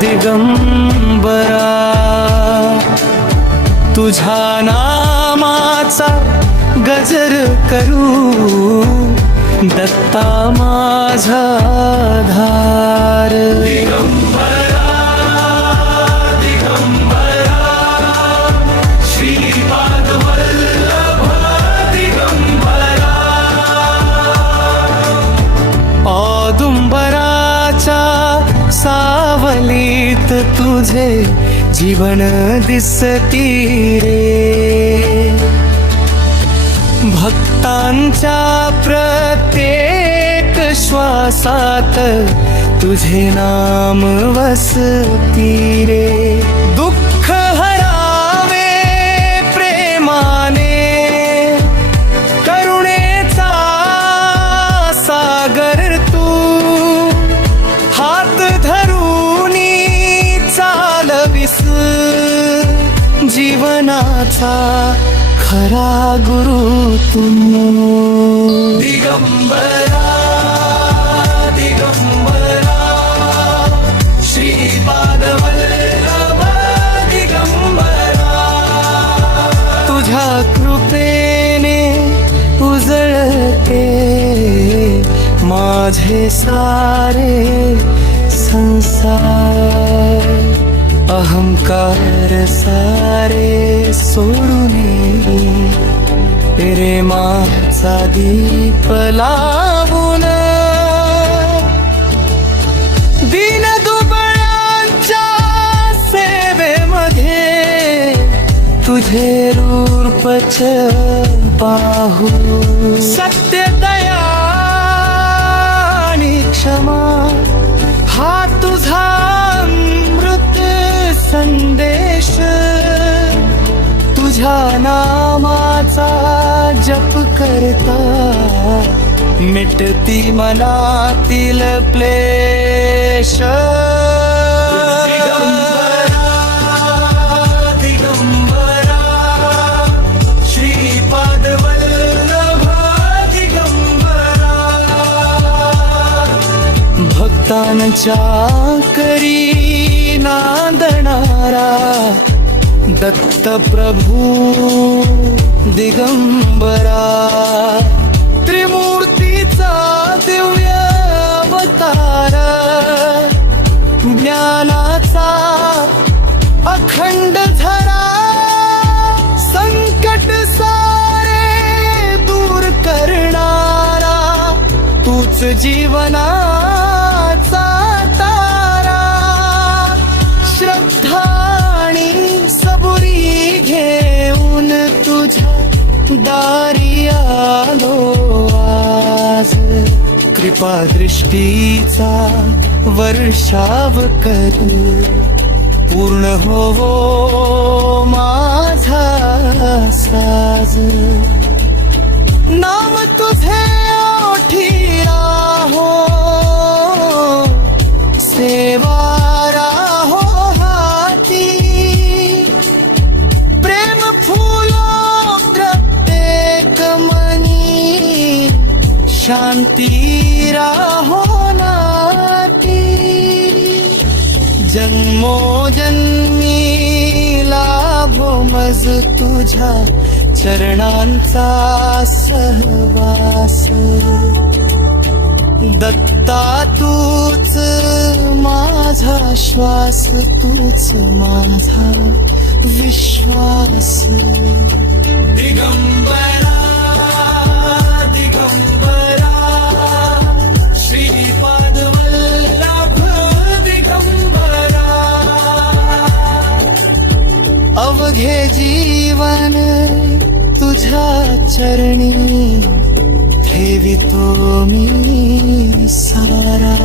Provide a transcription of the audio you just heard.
दिगंबरा तुझ्या नामाचा गजर करू दत्ता माझा आधार दिगंबरा दिगंबरा श्रीपाद वल्लभ दिगंबरा औदुंबराच्या सावलीत तुझे जीवन दिसती रे भक्तांच्या प्रत्येक श्वासात तुझे नाम वसती रे दुःख हरावे प्रेमाने करुणेचा सागर तू हात धरूनी चालविस जीवनाचा खरा गुरु तू दिगंबरा दिगंबरा श्रीपाद वल्लभ दिगंबरा तुझ्या कृपेने उजळते माझे सारे संसार अहंकार सारे सोडून प्रेमाचा दीप लावून दीन दुबळ्यांच्या सेवेमध्ये तुझे रूपच पाहू सत्य दया आणि क्षमा हा तुझा अमृत संदेश तुझ्या नामाचा जप करता मिटती मनातील क्लेश दिगंबरा दिगंबरा श्रीपाद वल्लभ दिगंबरा भक्तांच्या करी नांदणारा दत्त प्रभू दिगंबरा त्रिमूर्तीचा दिव्य अवतार ज्ञानाचा अखंड झरा संकट सारे दूर करणारा तूच जीवनाचा तारा श्रद्धा आणि सबुरी घेऊन तुझ्या दारी आलो आज कृपा दृष्टीचा वर्षाव कर पूर्ण होवो माझा साज नाम तुझे ओठी राहो सेवा राहो हाती प्रेम फूलो प्रत्येक मनी शांती राहो नाती जन्मोजन्मी लाभो मज तुझ्या चरणांचा सहवास दत्ता तूच माझा श्वास तूच माझा विश्वास दिगंबरा दिगंबरा श्रीपाद वल्लभ दिगंबरा अवघे जीवन तुझ्या चरणी ठेवितो मी सारा